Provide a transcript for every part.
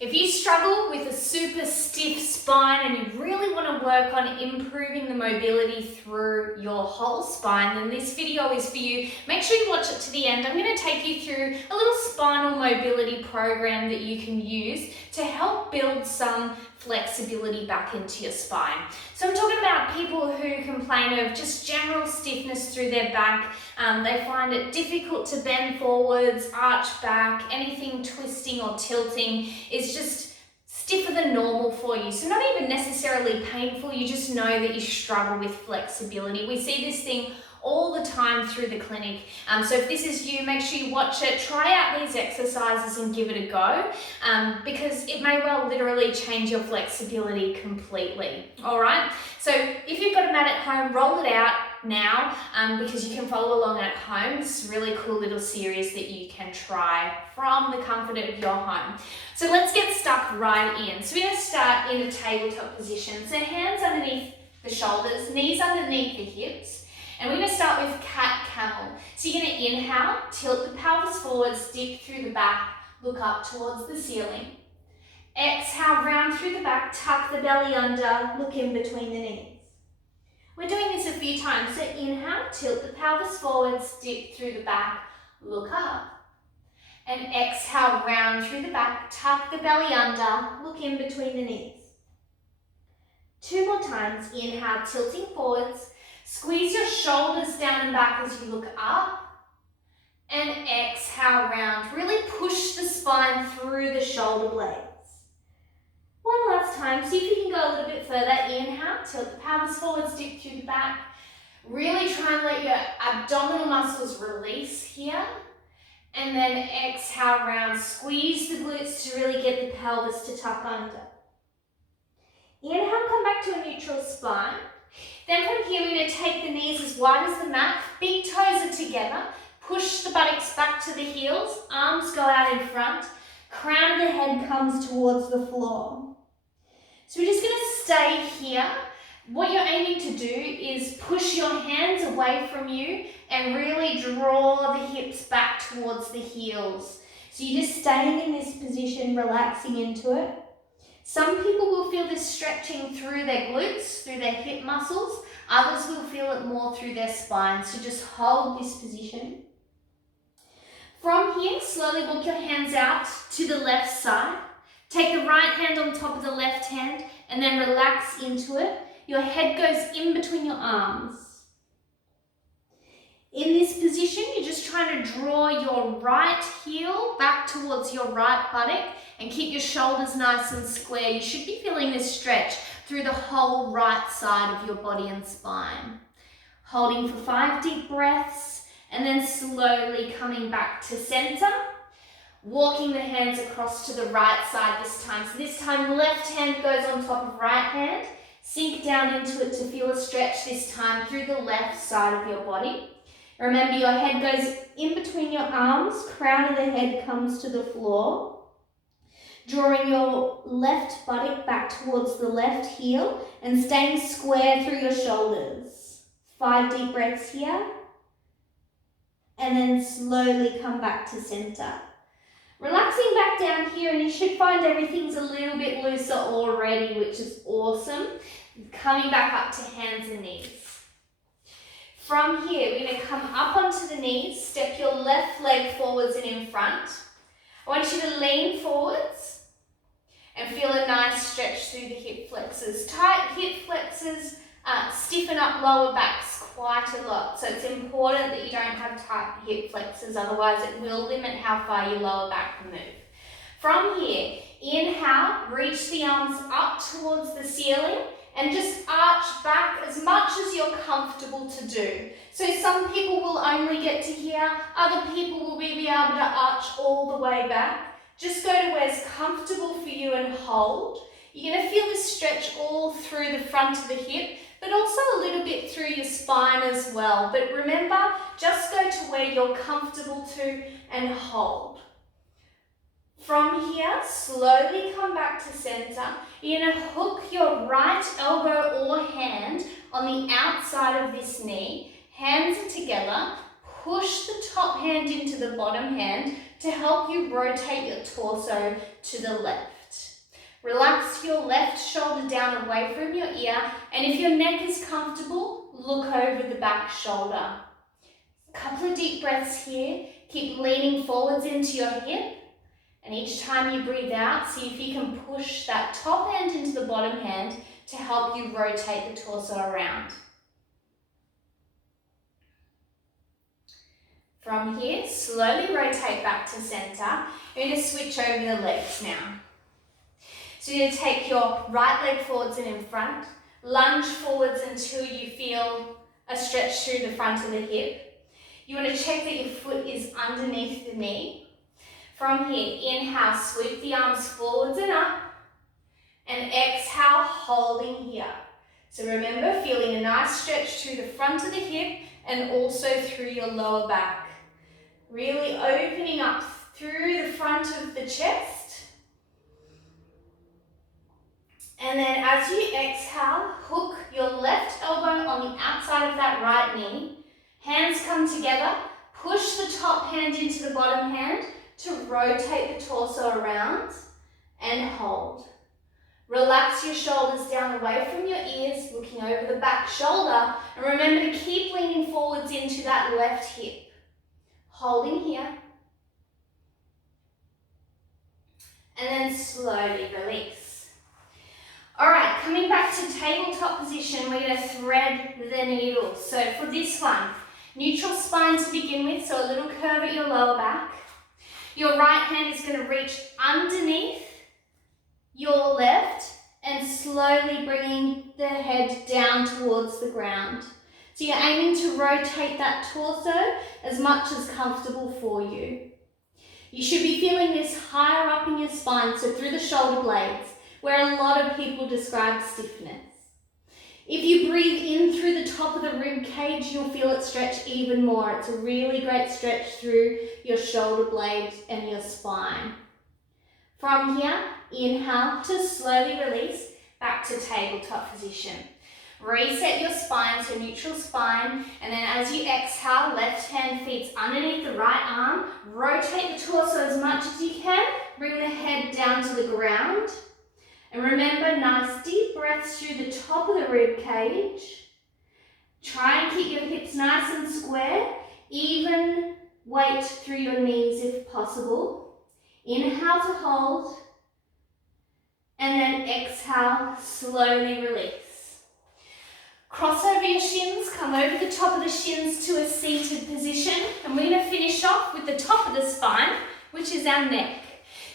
If you struggle with a super stiff spine and you really want to work on improving the mobility through your whole spine, then this video is for you. Make sure you watch it to the end. I'm going to take you through a little spinal mobility program that you can use to help build some flexibility back into your spine. So I'm talking about people who complain of just general stiffness through their back. They find it difficult to bend forwards, arch back, anything twisting or tilting is just stiffer than normal for you. So not even necessarily painful, you just know that you struggle with flexibility. We see this thing all the time through the clinic. So if this is you, make sure you watch it, try out these exercises and give it a go, because it may well literally change your flexibility completely. All right, so if you've got a mat at home, roll it out now, because you can follow along at home. It's a really cool little series that you can try from the comfort of your home. So let's get stuck right in. So we're going to start in a tabletop position. So hands underneath the shoulders, knees underneath the hips. And we're going to start with cat-camel. So you're going to inhale, tilt the pelvis forwards, dip through the back, look up towards the ceiling. Exhale, round through the back, tuck the belly under, look in between the knees. We're doing this a few times. So inhale, tilt the pelvis forwards, dip through the back, look up. And exhale, round through the back, tuck the belly under, look in between the knees. Two more times. Inhale, tilting forwards. Squeeze your shoulders down and back as you look up, and exhale round. Really push the spine through the shoulder blades. One last time, see if you can go a little bit further. Inhale, tilt the pelvis forwards, dip through the back. Really try and let your abdominal muscles release here, and then exhale round. Squeeze the glutes to really get the pelvis to tuck under. Inhale, come back to a neutral spine. Then from here, we're going to take the knees as wide as the mat. Big toes are together. Push the buttocks back to the heels. Arms go out in front. Crown of the head comes towards the floor. So we're just going to stay here. What you're aiming to do is push your hands away from you and really draw the hips back towards the heels. So you're just staying in this position, relaxing into it. Some people will feel this stretching through their glutes, through their hip muscles. Others will feel it more through their spine. So just hold this position. From here, slowly walk your hands out to the left side. Take the right hand on top of the left hand and then relax into it. Your head goes in between your arms. In this position, you're just trying to draw your right heel back towards your right buttock and keep your shoulders nice and square. You should be feeling this stretch through the whole right side of your body and spine. Holding for 5 deep breaths and then slowly coming back to center. Walking the hands across to the right side this time. So this time left hand goes on top of right hand. Sink down into it to feel a stretch this time through the left side of your body. Remember, your head goes in between your arms, crown of the head comes to the floor. Drawing your left buttock back towards the left heel and staying square through your shoulders. 5 deep breaths here. And then slowly come back to center. Relaxing back down here, and you should find everything's a little bit looser already, which is awesome. Coming back up to hands and knees. From here, we're going to come up onto the knees, step your left leg forwards and in front. I want you to lean forwards and feel a nice stretch through the hip flexors. Tight hip flexors stiffen up lower backs quite a lot. So it's important that you don't have tight hip flexors, otherwise it will limit how far your lower back can move. From here, inhale, reach the arms up towards the ceiling and just arch back as much as you're comfortable to do. So some people will only get to here, other people will be able to arch all the way back. Just go to where's comfortable for you and hold. You're going to feel this stretch all through the front of the hip, but also a little bit through your spine as well. But remember, just go to where you're comfortable to and hold. From here, slowly come back to center. You're going to hook your right elbow or hand on the outside of this knee. Hands are together. Push the top hand into the bottom hand to help you rotate your torso to the left. Relax your left shoulder down away from your ear, and if your neck is comfortable, look over the back shoulder. A couple of deep breaths here. Keep leaning forwards into your hip, and each time you breathe out, see if you can push that top hand into the bottom hand to help you rotate the torso around. From here, slowly rotate back to center. You're going to switch over the legs now. So you're going to take your right leg forwards and in front, lunge forwards until you feel a stretch through the front of the hip. You want to check that your foot is underneath the knee. From here, inhale, sweep the arms forwards and up, and exhale, holding here. So remember, feeling a nice stretch through the front of the hip and also through your lower back. Really opening up through the front of the chest. And then as you exhale, hook your left elbow on the outside of that right knee. Hands come together, push the top hand into the bottom hand to rotate the torso around and hold. Relax your shoulders down away from your ears, looking over the back shoulder, and remember to keep leaning forwards into that left hip. Holding here. And then slowly release. Alright, coming back to tabletop position, we're going to thread the needle. So for this one, neutral spine to begin with, so a little curve at your lower back. Your right hand is going to reach underneath your left and slowly bringing the head down towards the ground. So you're aiming to rotate that torso as much as comfortable for you. You should be feeling this higher up in your spine, so through the shoulder blades, where a lot of people describe stiffness. If you breathe in through the top of the rib cage, you'll feel it stretch even more. It's a really great stretch through your shoulder blades and your spine. From here, inhale to slowly release back to tabletop position. Reset your spine, so neutral spine, and then as you exhale, left hand feet's underneath the right arm. Rotate the torso as much as you can. Bring the head down to the ground. And remember, nice deep breaths through the top of the rib cage. Try and keep your hips nice and square. Even weight through your knees if possible. Inhale to hold. And then exhale, slowly release. Cross over your shins, come over the top of the shins to a seated position. And we're going to finish off with the top of the spine, which is our neck.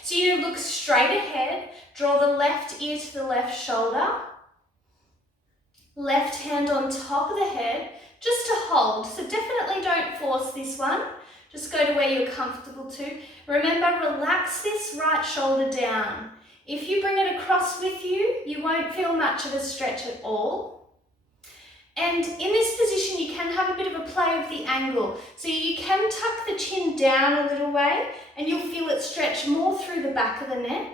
So you're going to look straight ahead. Draw the left ear to the left shoulder. Left hand on top of the head, just to hold. So definitely don't force this one. Just go to where you're comfortable to. Remember, relax this right shoulder down. If you bring it across with you, you won't feel much of a stretch at all. And in this position, you can have a bit of a play with the angle. So you can tuck the chin down a little way and you'll feel it stretch more through the back of the neck.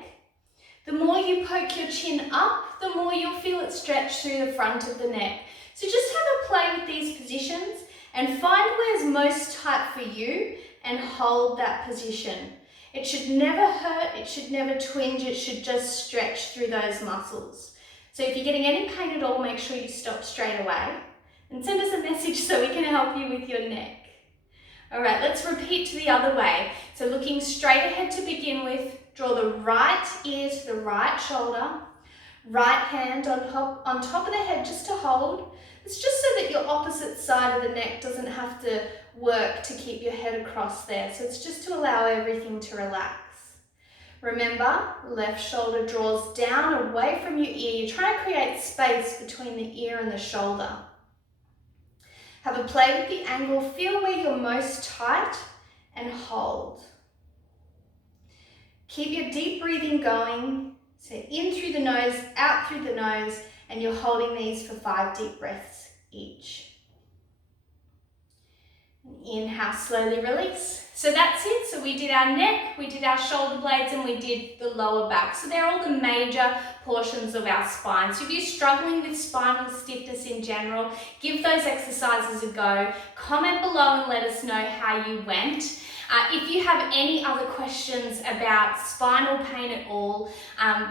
The more you poke your chin up, the more you'll feel it stretch through the front of the neck. So just have a play with these positions and find where's most tight for you and hold that position. It should never hurt, it should never twinge, it should just stretch through those muscles. So if you're getting any pain at all, make sure you stop straight away and send us a message so we can help you with your neck. All right, let's repeat to the other way. So looking straight ahead to begin with, draw the right ear to the right shoulder, right hand on top of the head just to hold. It's just so that your opposite side of the neck doesn't have to work to keep your head across there. So it's just to allow everything to relax. Remember, left shoulder draws down away from your ear. You're trying to create space between the ear and the shoulder. Have a play with the angle. Feel where you're most tight and hold. Keep your deep breathing going. So in through the nose, out through the nose, and you're holding these for 5 deep breaths each. Inhale, slowly release. So that's it. So we did our neck, we did our shoulder blades, and we did the lower back. So they're all the major portions of our spine. So if you're struggling with spinal stiffness in general, give those exercises a go. Comment below and let us know how you went. If you have any other questions about spinal pain at all,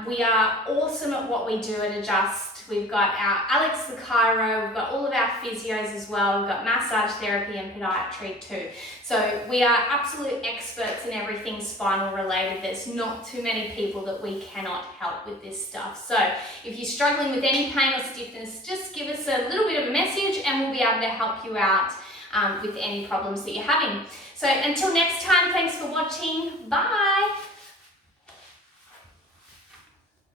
we are awesome at what we do at Adjust. We've got our Alex the Chiro, we've got all of our physios as well, we've got massage therapy and podiatry too. So we are absolute experts in everything spinal related. There's not too many people that we cannot help with this stuff. So if you're struggling with any pain or stiffness, just give us a little bit of a message and we'll be able to help you out with any problems that you're having. So until next time, thanks for watching. Bye.